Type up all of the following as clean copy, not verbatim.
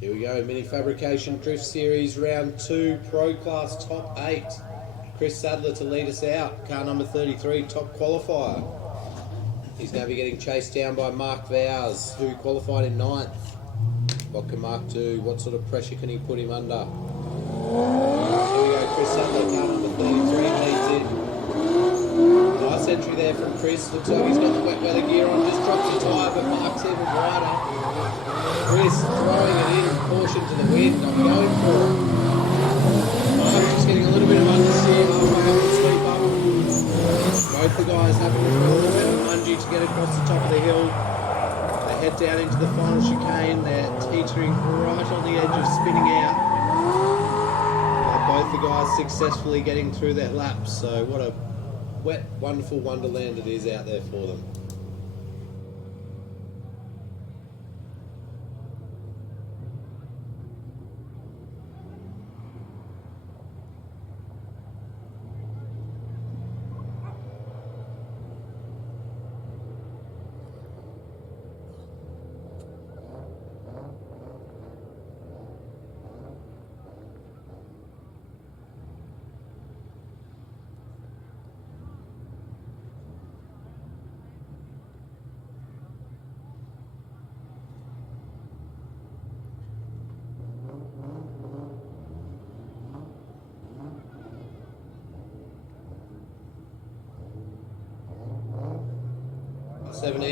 Here we go, Mini Fabrication Drift Series Round 2, Pro Class Top 8. Chris Sadler to lead us out, car number 33, top qualifier. He's going to be getting chased down by Mark Vowers, who qualified in 9th. What can Mark do? What sort of pressure can he put him under? Here we go, Chris Sadler, car number 33, leads in. Nice entry there from Chris. Looks like he's got the wet weather gear on, just drops the tyre, but Mark's even wider. Chris throwing it in, caution to the wind, I'm going for it. Mark just getting a little bit of understeer halfway up the sweep up. Both the guys having to throw a little bit of lungy to get across the top of the hill. They head down into the final chicane, they're teetering right on the edge of spinning out. Both the guys successfully getting through their laps, so what a wet, wonderful wonderland it is out there for them.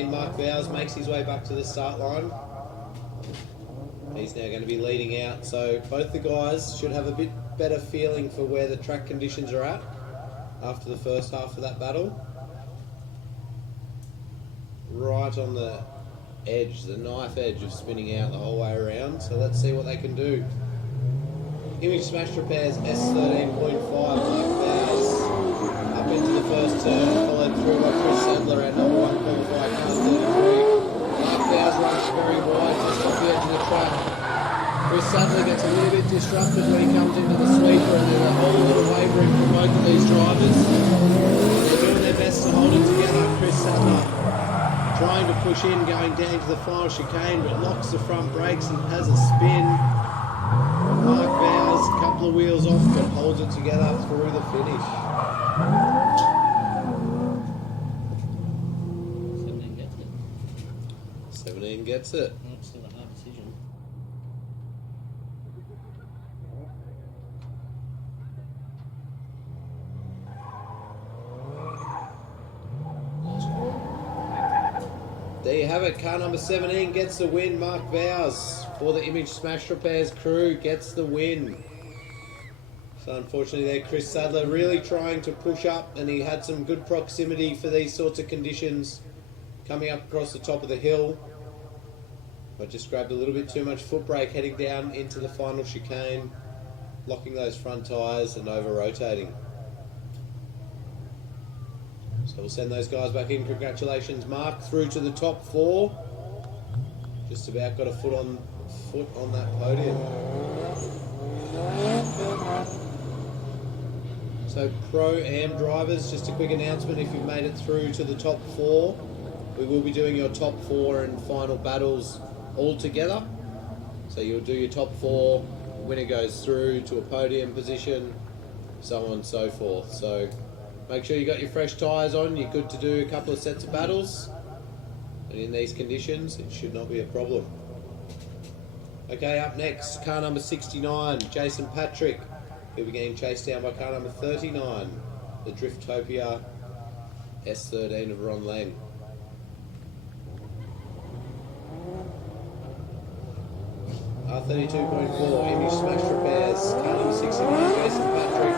Mark Vowers makes his way back to the start line. He's now going to be leading out, so both the guys should have a bit better feeling for where the track conditions are at after the first half of that battle. Right on the edge, the knife edge of spinning out the whole way around, so let's see what they can do. Image Smash Repairs S13.5, Mark Vowers up into the first turn, followed through by Chris Sadler, our number 1 qualifier, car 33. Mark Vowers runs very wide just off the edge of the track. Chris Sadler gets a little bit disrupted when he comes into the sweeper, and there's a whole lot of wavering from both of these drivers. They're doing their best to hold it together. Chris Sadler trying to push in, going down to the final chicane, but locks the front brakes and has a spin. Mark Vowers, a couple of wheels off, but holds it together through the finish. 17 gets it. It's still a hard decision. There you have it, car number 17 gets the win. Mark Vowers for the Image Smash Repairs crew gets the win. So unfortunately there, Chris Sadler really trying to push up, and he had some good proximity for these sorts of conditions coming up across the top of the hill. But just grabbed a little bit too much foot brake heading down into the final chicane, locking those front tyres and over-rotating. So we'll send those guys back in. Congratulations, Mark, through to the top 4. Just about got a foot on that podium. So Pro-Am drivers, just a quick announcement: if you've made it through to the top 4, we will be doing your top 4 and final battles all together. So you'll do your top 4, winner goes through to a podium position, so on and so forth. So make sure you got your fresh tyres on, you're good to do a couple of sets of battles, and in these conditions it should not be a problem. Okay, up next, car number 69, Jason Patrick. He'll be getting chased down by car number 39, the Driftopia S13 of Ron Lang. R32.4, Image Smash Repairs, car number 69, Jason Patrick.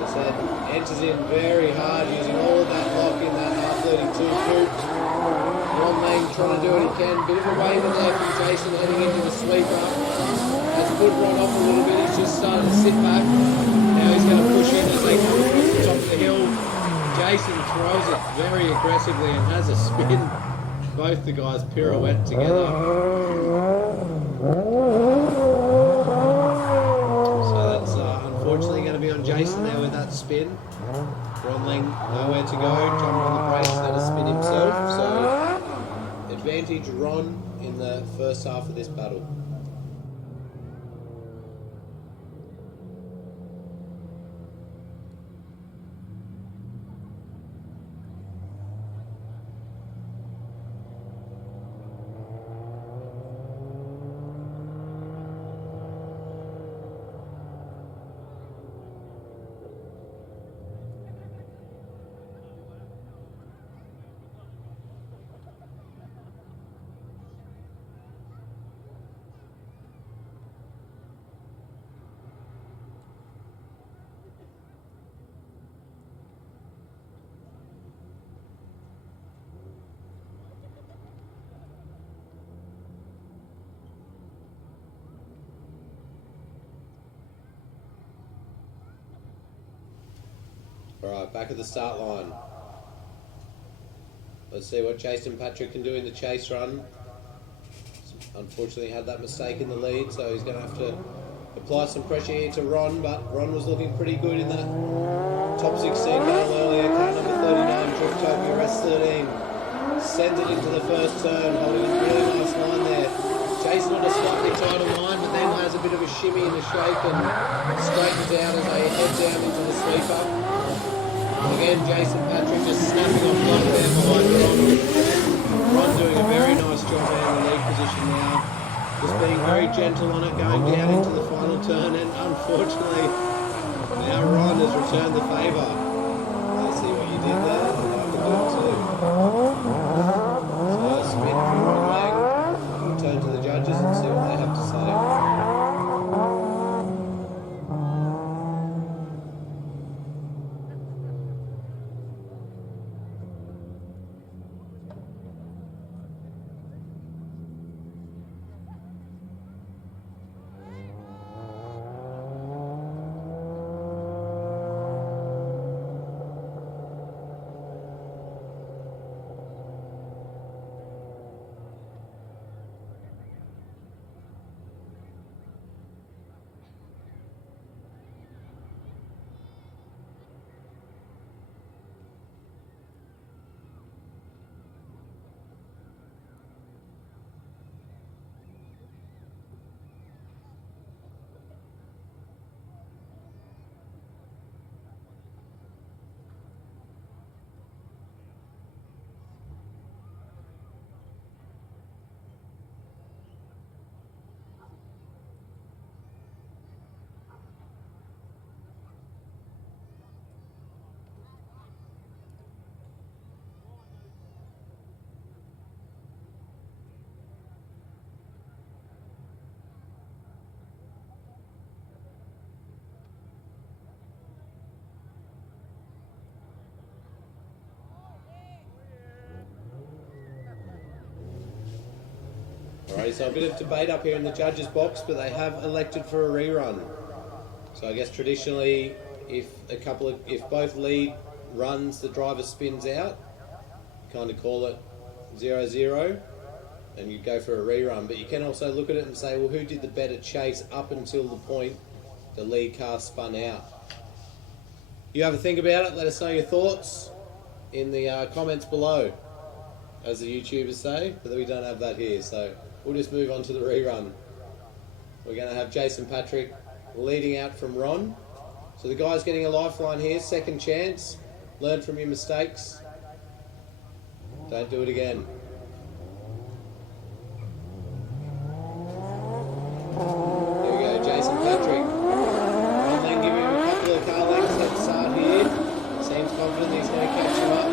As I said, enters in very hard, using all of that lock in that R32 coupe. Ron Lang trying to do what he can. Bit of a waiver there from Jason heading into the sweeper. Has put Ron off a little bit. He's just starting to sit back. Now he's going to push in as they come across the top of the hill. Jason throws it very aggressively and has a spin. Both the guys pirouette together. So that's unfortunately going to be on Jason there with that spin. Ron Lang nowhere to go. Jumped on the brakes, had a spin himself. So advantage Ron in the first half of this battle. Alright, back at the start line. Let's see what Jason Patrick can do in the chase run. Unfortunately had that mistake in the lead, so he's going to have to apply some pressure here to Ron, but Ron was looking pretty good in that top 16 battle earlier. Car number 39, Driftopia S13. Sends it into the first turn, holding a really nice line there. Jason on a slightly tighter line, but then has a bit of a shimmy and a shake and straightens out as they head down into the sweeper. Again, Jason Patrick just snapping off block there behind Ron. Ron doing a very nice job there in the lead position now. Just being very gentle on it, going down into the final turn, and unfortunately, now Ron has returned the favour. Let's see what you did there. I can do it too. So, spin from Ron Lang. We'll turn to the judges and see what they have to say. Alright, so a bit of debate up here in the judges' box, but they have elected for a rerun. So I guess traditionally, if both lead runs, the driver spins out, kind of call it 0-0, and you go for a rerun. But you can also look at it and say, well, who did the better chase up until the point the lead car spun out? You have a think about it. Let us know your thoughts in the comments below, as the YouTubers say, but we don't have that here, so we'll just move on to the rerun. We're going to have Jason Patrick leading out from Ron. So the guy's getting a lifeline here, second chance. Learn from your mistakes. Don't do it again. Here we go, Jason Patrick. Ron then give him a couple of car lengths at the start here. Seems confident he's going to catch him up.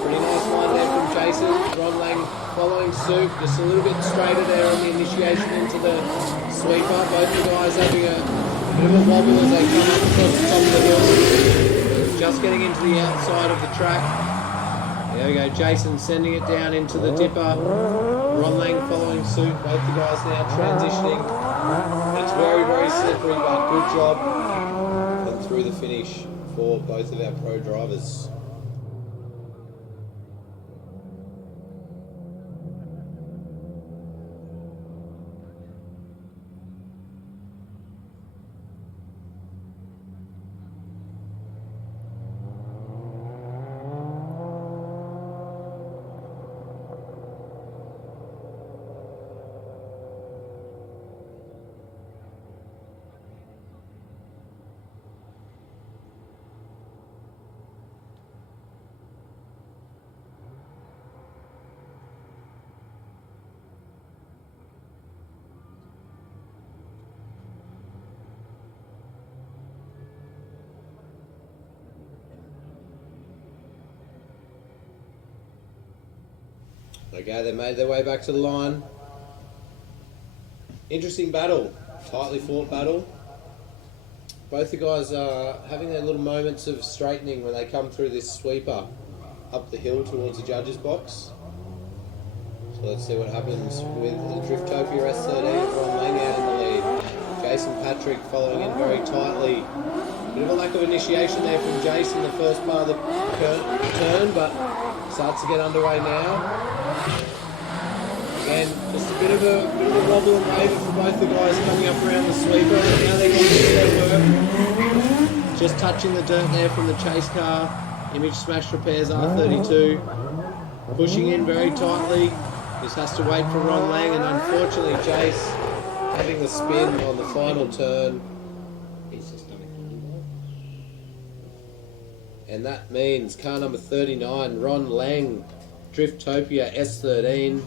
Pretty nice line there from Jason. Ron Lang following suit, just a little bit straighter there on the initiation into the sweeper. Both the guys having a bit of a wobble as they come up across the top of the hill. Just getting into the outside of the track. There we go, Jason sending it down into the dipper. Ron Lang following suit. Both the guys now transitioning. It's very, very slippery, but good job. And through the finish for both of our pro drivers. Okay, they made their way back to the line. Interesting battle, tightly fought battle. Both the guys are having their little moments of straightening when they come through this sweeper up the hill towards the judges' box. So let's see what happens with the Driftopia S13. Ron Lang out in the lead. Jason Patrick following in very tightly. Bit of a lack of initiation there from Jason the first part of the turn, but starts to get underway now. Again, just a bit of a wobble and waver for both the guys coming up around the sweeper. Now they're going to do their work. Just touching the dirt there from the chase car. Image Smash Repairs R32. Pushing in very tightly. Just has to wait for Ron Lang, and unfortunately Jace having the spin on the final turn. And that means car number 39, Ron Lang, Driftopia S13,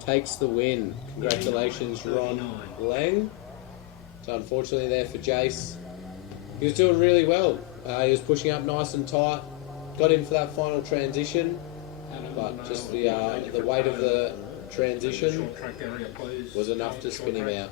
takes the win. Congratulations, Ron Lang. So unfortunately there for Jace. He was doing really well. He was pushing up nice and tight. Got in for that final transition. But just the weight of the transition was enough to spin him out.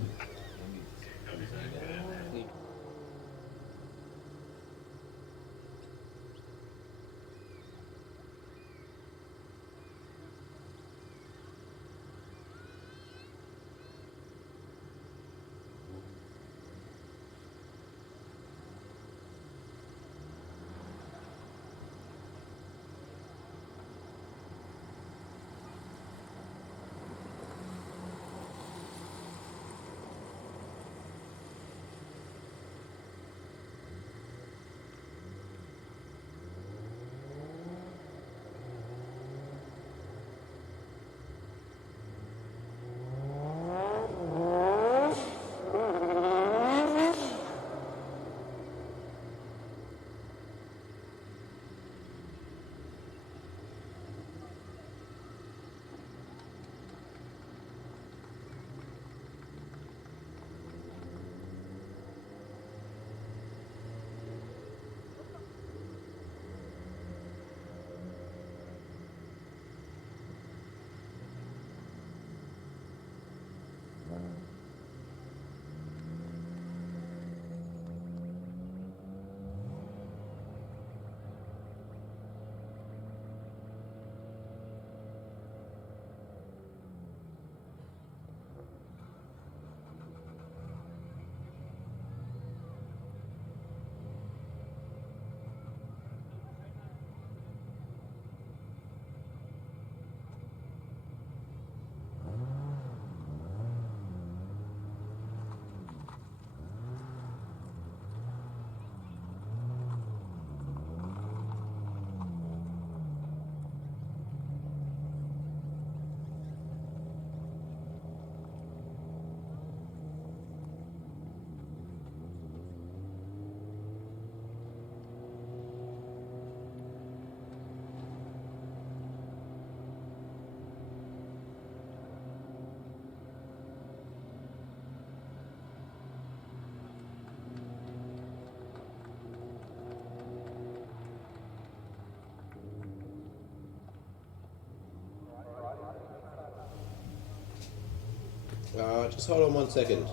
Just hold on 1 second.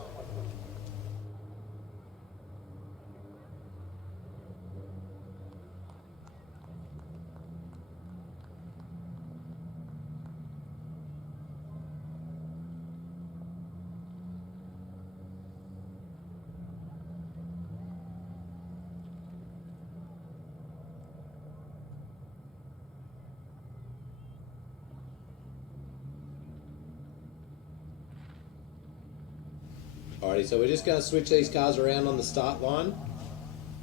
Alrighty, so we're just going to switch these cars around on the start line.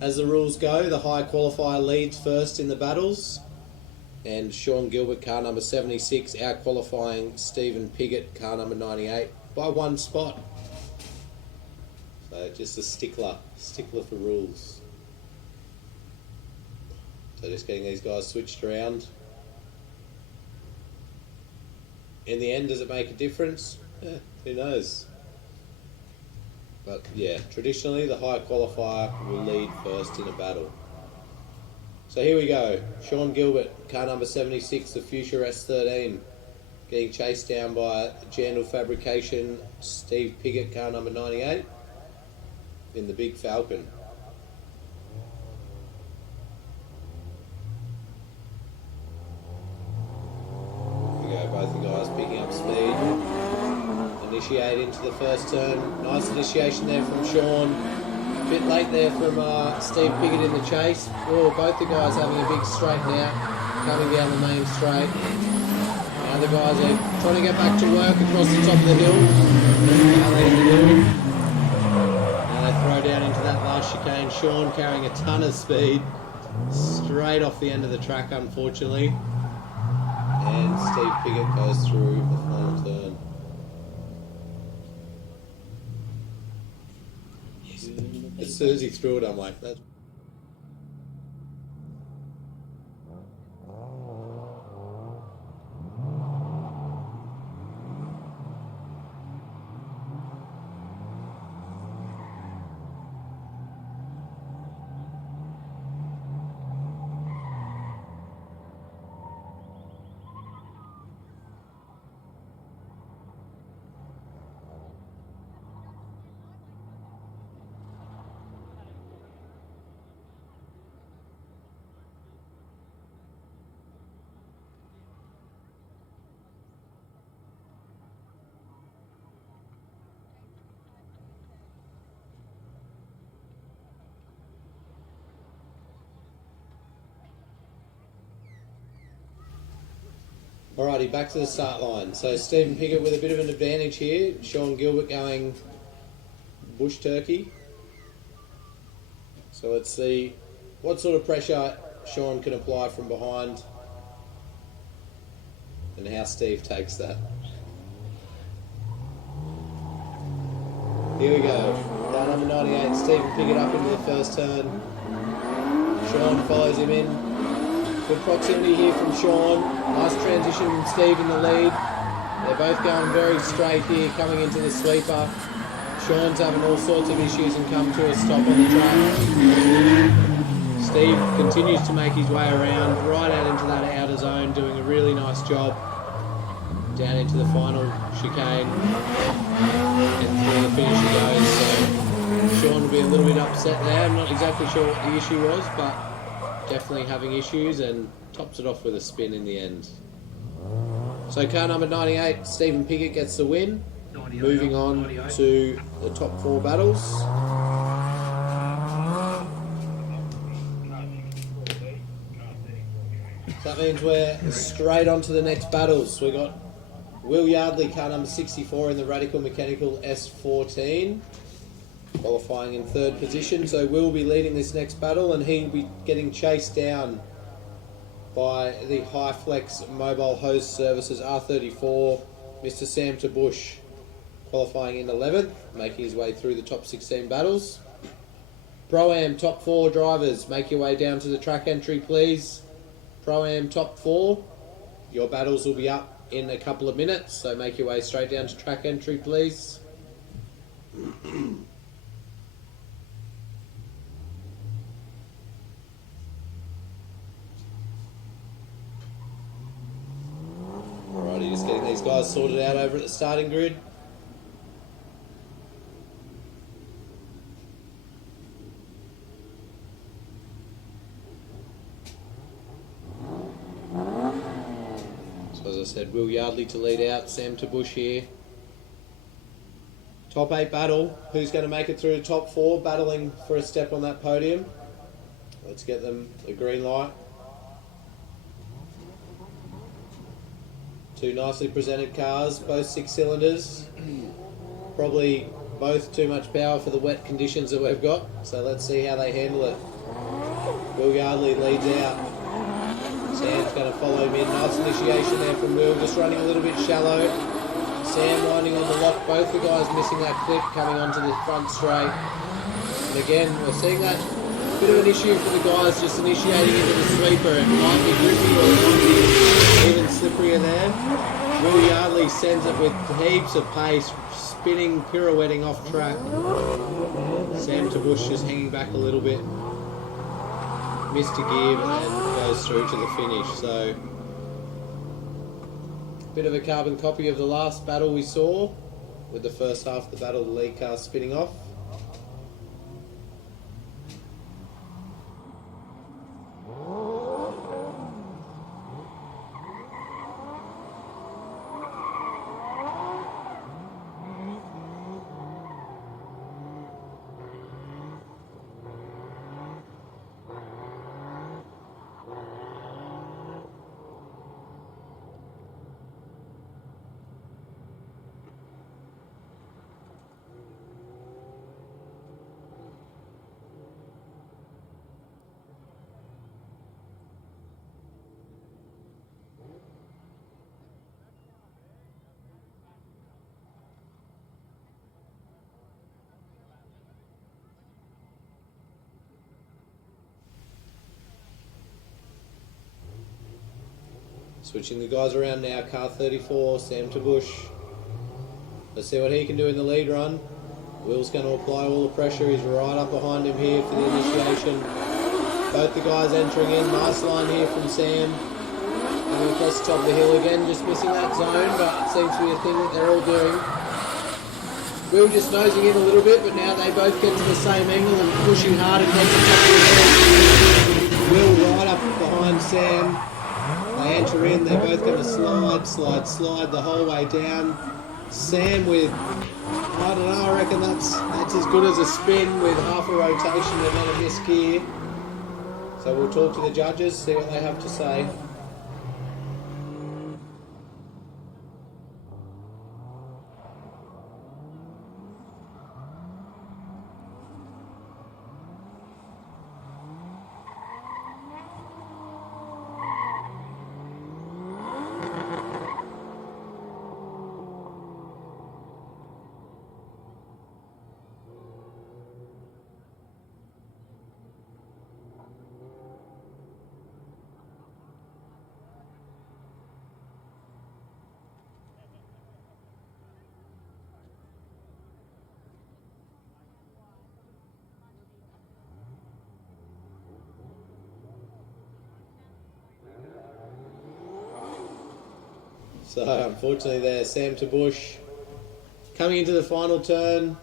As the rules go, the high qualifier leads first in the battles. And Sean Gilbert, car number 76, out qualifying Stephen Piggott, car number 98, by 1 spot. So just a stickler for rules. So just getting these guys switched around. In the end, does it make a difference? Who knows? But yeah, traditionally the high qualifier will lead first in a battle. So here we go. Sean Gilbert, car number 76, the Future S13, getting chased down by Jandal Fabrication, Steve Piggott, car number 98, in the Big Falcon. Here we go, both the guys picking up speed. Initiate into the first turn. Nice initiation there from Sean. A bit late there from Steve Piggott in the chase. Oh, both the guys having a big straight now, coming down the main straight. Now the guys are trying to get back to work across the top of the hill. Now they throw down into that last chicane. Sean carrying a ton of speed, straight off the end of the track, unfortunately. And Steve Piggott goes through the final turn. As soon as he threw it, I'm like, that's... Alrighty, back to the start line. So Stephen Piggott with a bit of an advantage here. Sean Gilbert going bush turkey. So let's see what sort of pressure Sean can apply from behind and how Steve takes that. Here we go. Car number 98, Stephen Piggott up into the first turn. Sean follows him in. Good proximity here from Sean. Nice transition from Steve in the lead. They're both going very straight here, coming into the sweeper. Sean's having all sorts of issues and come to a stop on the track. Steve continues to make his way around, right out into that outer zone, doing a really nice job. Down into the final chicane. And through the finish he goes. So Sean will be a little bit upset there. I'm not exactly sure what the issue was, but definitely having issues, and tops it off with a spin in the end. So car number 98, Stephen Piggott gets the win. Moving on to the top 4 battles. So that means we're straight on to the next battles. We've got Will Yardley, car number 64 in the Radical Mechanical S14. Qualifying in 3rd position, so Will be leading this next battle, and he'll be getting chased down by the High Flex Mobile Hose Services R34, Mr. Sam Tabush, qualifying in 11th, making his way through the top 16 battles. Pro-Am top 4 drivers, make your way down to the track entry, please. Pro-Am top 4, your battles will be up in a couple of minutes, so make your way straight down to track entry, please. Alrighty, just getting these guys sorted out over at the starting grid. I said, Will Yardley to lead out, Sam to Bush here. Top 8 battle. Who's going to make it through the top 4, battling for a step on that podium? Let's get them a green light. 2 nicely presented cars, both 6 cylinders. Probably both too much power for the wet conditions that we've got. So let's see how they handle it. Will Yardley leads out. Sam's going to follow him in. Nice initiation there from Will, just running a little bit shallow. Sam winding on the lock. Both the guys missing that clip, coming onto the front straight. And again, we're seeing that bit of an issue for the guys just initiating into the sweeper. It might be grippy or it might be even slipperier there. Will Yardley sends it with heaps of pace, spinning, pirouetting off track. Sam Tabush just hanging back a little bit. Missed a gear and goes through to the finish. So, bit of a carbon copy of the last battle we saw, with the first half of the battle, the lead car spinning off. Switching the guys around now, car 34, Sam Tabush. Let's see what he can do in the lead run. Will's going to apply all the pressure. He's right up behind him here for the initiation. Both the guys entering in. Nice line here from Sam. Coming across the top of the hill again, just missing that zone, but it seems to be a thing that they're all doing. Will just nosing in a little bit, but now they both get to the same angle and pushing hard against the top of the hill. Will right up behind Sam. They enter in, they're both going to slide the whole way down. Sam with, I don't know, I reckon that's as good as a spin with half a rotation and then a missed gear. So we'll talk to the judges, see what they have to say. So unfortunately there, Sam Tabush coming into the final turn.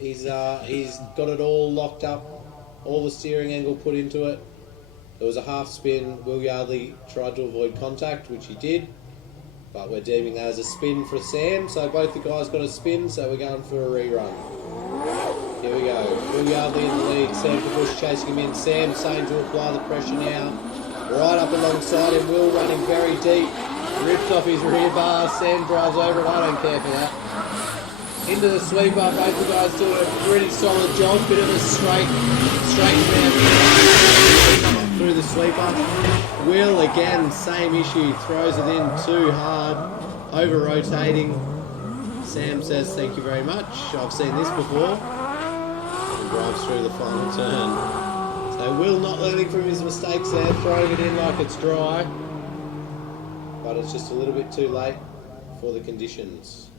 He's got it all locked up, all the steering angle put into it. It was a half spin. Will Yardley tried to avoid contact, which he did, but we're deeming that as a spin for Sam. So both the guys got a spin, so we're going for a rerun. Here we go. Will Yardley in the lead. Sam Tabush chasing him in. Sam saying to apply the pressure now. Right up alongside him. Will running very deep. Ripped off his rear bar. Sam drives over it. I don't care for that. Into the sweeper. Both the guys do a pretty solid job. Bit of a straight round through the sweeper. Will again, same issue. Throws it in too hard. Over rotating. Sam says thank you very much. I've seen this before. And drives through the final turn. So Will not learning from his mistakes there. Throwing it in like it's dry. But it's just a little bit too late for the conditions.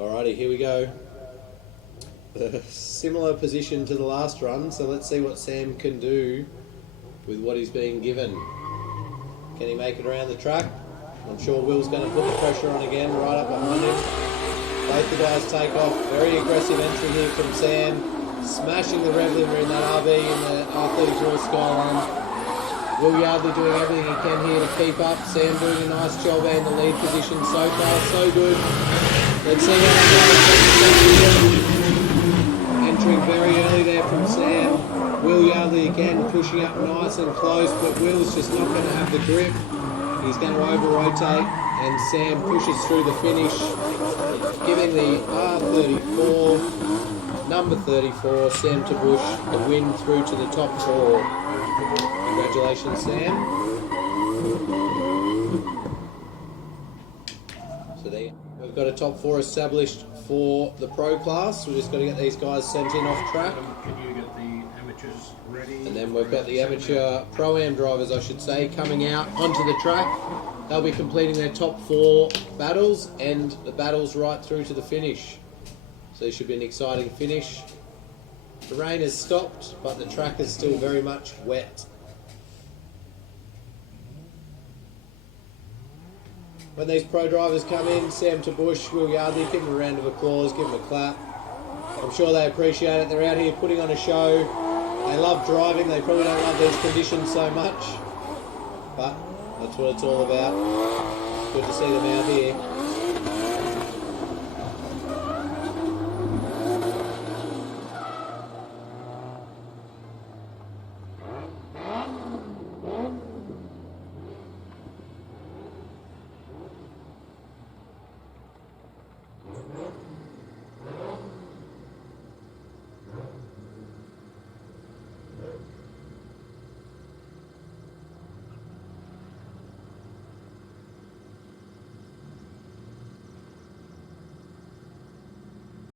Alrighty, here we go. A similar position to the last run, so let's see what Sam can do with what he's being given. Can he make it around the track? I'm sure Will's going to put the pressure on again, right up behind him. Both the guys take off. Very aggressive entry here from Sam. Smashing the rev limiter in that RV in the R34 Skyline. Will Yardley doing everything he can here to keep up. Sam doing a nice job in the lead position so far, so good. Let's see how it goes. Entering very early there from Sam. Will Yardley again pushing up nice and close, but Will's just not going to have the grip. He's going to over-rotate, and Sam pushes through the finish, giving the R34, number 34, Sam to Bush, the win through to the top 4. Congratulations, Sam. So there we've got a top 4 established for the pro class. We've just got to get these guys sent in off track. Can you get the amateurs ready? And then we've got the amateur Pro-Am drivers, I should say, coming out onto the track. They'll be completing their top 4 battles and the battles right through to the finish. So it should be an exciting finish. The rain has stopped, but the track is still very much wet. When these pro drivers come in, Sam to Bush, Will Yardley, give them a round of applause, give them a clap. I'm sure they appreciate it. They're out here putting on a show. They love driving. They probably don't love these conditions so much, but that's what it's all about. Good to see them out here.